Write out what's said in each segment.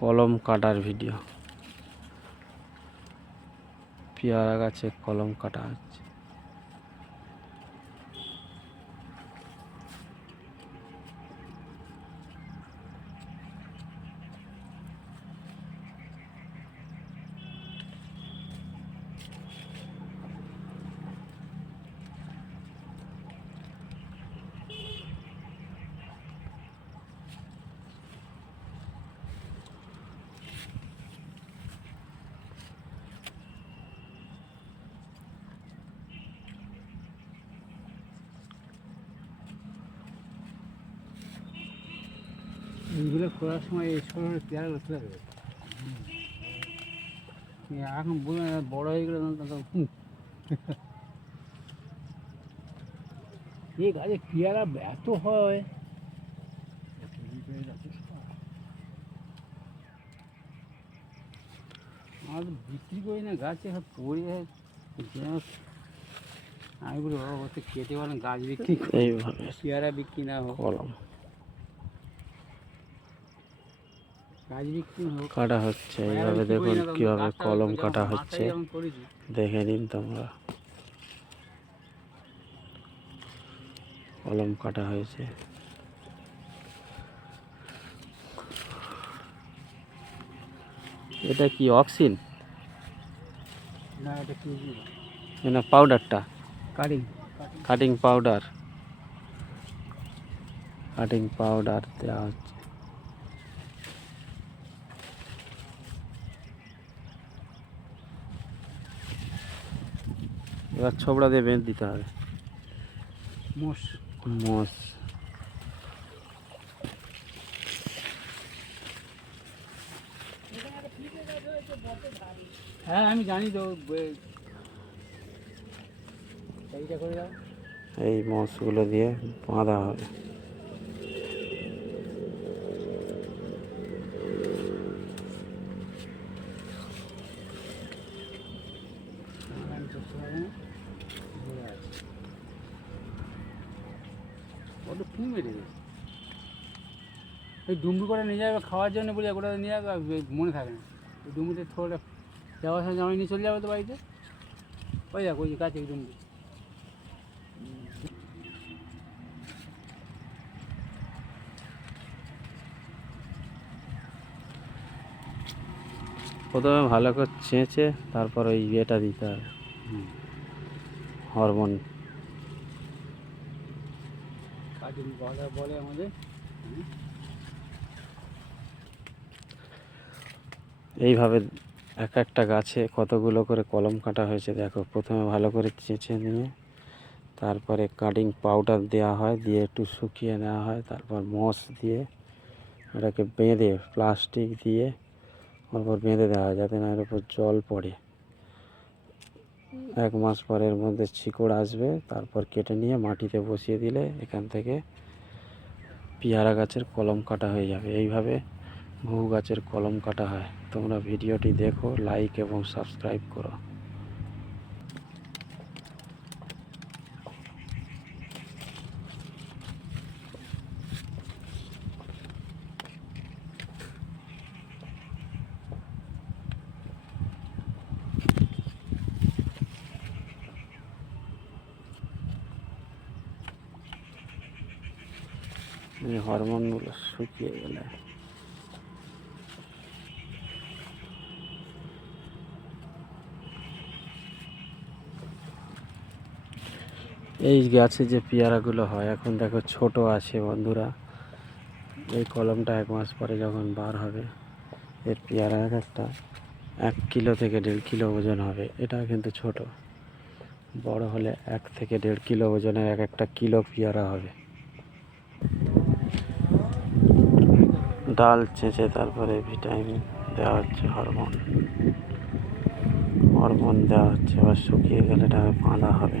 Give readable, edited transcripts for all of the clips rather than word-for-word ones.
কলম কাটার ভিডিও। পেয়ারা গাছে কলম কাটা হচ্ছে। এইগুলো করার সময় এই সময় পেয়ারা লক্ষ্য লাগবে। এখন বড় হয়ে গেলে এই গাছে পেয়ারা এত হয়, আমার বিক্রি করি না, গাছে পড়ে যায়। আমি বলি বাবা তো কেটে বলেন গাছ বিক্রি এইভাবে পেয়ারা বিক্রি না হোক, কলম গাছ বিক্রি হোক। কাটা হচ্ছে। এইভাবে দেখুন কিভাবে কলম কাটা হচ্ছে, দেখে নিন তোমরা। কলম কাটা হয়েছে। এটা কি অক্সিন না, এটা কি না পাউডারটা? Cutting cutting powder. Cutting powder দেওয়া হচ্ছে। এবার ছোবড়া দিয়ে বেঁধে দিতে হবে। মোষ মোষ হ্যাঁ আমি জানি তো, এইটা করে দাও। এই মোষগুলো দিয়ে বাঁধা হবে। ওটা ফু মেরে দিয়েছে। এই ডুমবি করে নিয়ে যাবে খাওয়ার জন্য, বলে ওটা নিয়ে যাবে, মনে থাকে না। ওই ডুমবিতে থোড়া যাওয়ার সময় জামাই নিয়ে চলে যাবে তো বাড়িতে। ওই দেখো ওই যে কাছে ডুমবি। প্রথমে ভালো করে চেঁচে তারপর ওই ইয়েটা দিতে হবে, হরমোন। কাটিং পাউডার বলে আমাদের। এইভাবে এক একটা গাছে কতগুলো করে কলম কাটা হয়েছে দেখো। প্রথমে ভালো করে চেঁচে নিয়ে তারপরে কাটিং পাউডার দেওয়া হয়, দিয়ে একটু শুকিয়ে নেওয়া হয়, তারপর মোষ দিয়ে এটাকে বেঁধে প্লাস্টিক দিয়ে ওর উপর বেঁধে দেওয়া হয় যাতে না এর উপর জল পড়ে। 1 মাস পরের মধ্যে শিকড় আসবে, তারপর কেটে নিয়ে মাটিতে বসিয়ে দিলে এখান থেকে পেয়ারা গাছের কলম কাটা হয়ে যাবে। এইভাবে বহু গাছের কলম কাটা হয়। তোমরা ভিডিওটি দেখো, লাইক এবং সাবস্ক্রাইব করো। এই হরমোনগুলো শুকিয়ে গেলে এই গাছে যে পেয়ারাগুলো হয়, এখন দেখো ছোট আছে বন্ধুরা। এই কলমটা 1 মাস পরে যখন বার হবে, এর পেয়ারা একটা 1 কিলো থেকে 1.5 কিলো ওজন হবে। এটা কিন্তু ছোট, বড় হলে 1 থেকে 1.5 কিলো ওজনের একটা কিলো পেয়ারা হবে। ডাল চেঁচে তারপরে ভিটামিন দেওয়া হচ্ছে, হরমোন দেওয়া হচ্ছে। এবার শুকিয়ে গেলে এটাকে বাঁধা হবে।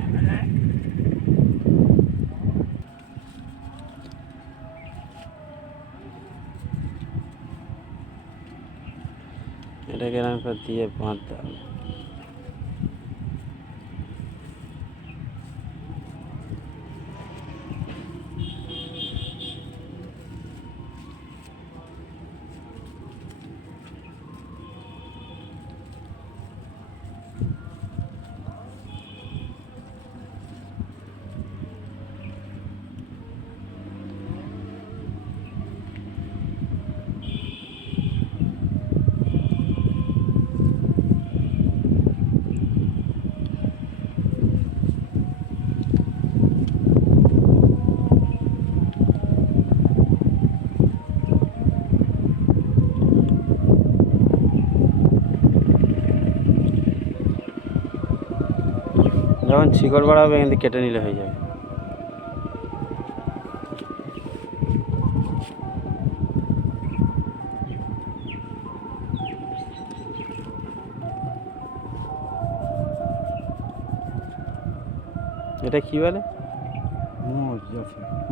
এটাকে এরকম করে দিয়ে বাঁধতে হবে। যখন শিকড় বাড়াবে কিন্তু কেটে নিলে হয়ে যাবে। এটা কি বলে?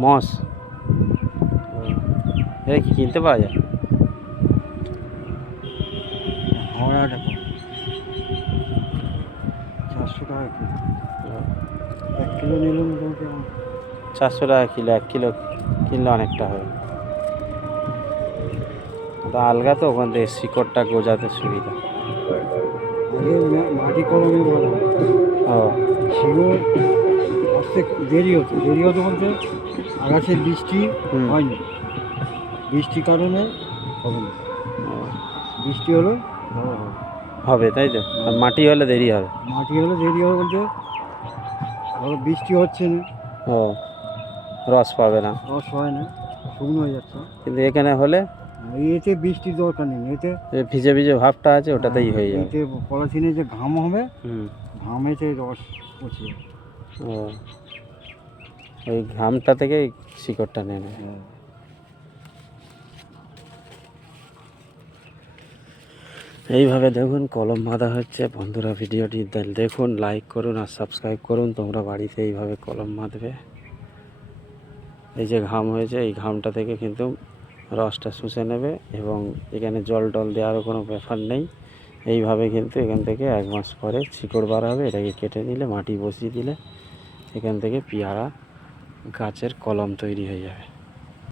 মস। এটা কি কিনতে পাওয়া যায়? হাওড়া টাকা 400 টাকা কিলো। 1 কিলো নিলে মোটামুটি 400 টাকা কিলো। 1 কিলো কিনলে অনেকটা হবে। তা আলগা তো, ওখান থেকে শিকড়টা গোজাতে সুবিধা। আগে মাটি কলমে ভালো ও শিকড় আসতে দেরি হতো বলতে আকাশে বৃষ্টি হুম। হয়নি, বৃষ্টির কারণে হবে না। ও, বৃষ্টি হলে ভালো হবে। হবে তাই তো, আর মাটি হলে দেরি হবে। মাটি হলে দেরি হবে বলতে ধরো বৃষ্টি হচ্ছে না, ও, রস পাবে না। রস হয় না, শুকনো হয়ে যাচ্ছে। কিন্তু এখানে হলে এতে বৃষ্টির দরকার নেই, এতে যে ভিজে ভিজে ভাবটা আছে ওটাতেই হয়ে যাবে। এতে পলিথিনে যে ঘাম হবে, হুম। ঘামেতে রস পচে যাবে। ও, ওই ঘামটা থেকে শিকড়টা নেয় নেয়। হ্যাঁ। এইভাবে দেখুন কলম বাঁধা হচ্ছে। বন্ধুরা ভিডিওটি দেখুন, লাইক করুন আর সাবস্ক্রাইব করুন। তোমরা বাড়িতে এইভাবে কলম বাঁধবে। এই যে ঘাম হয়েছে, এই ঘামটা থেকে কিন্তু রসটা শুষে নেবে এবং এখানে জল টল দেওয়ারও কোনো ব্যাপার নেই। এইভাবে কিন্তু এখান থেকে 1 মাস পরে শিকড় বার হবে। এটাকে কেটে নিলে মাটি বসিয়ে দিলে এখান থেকে পেয়ারা গাছের কলম তৈরি হয়ে যাবে।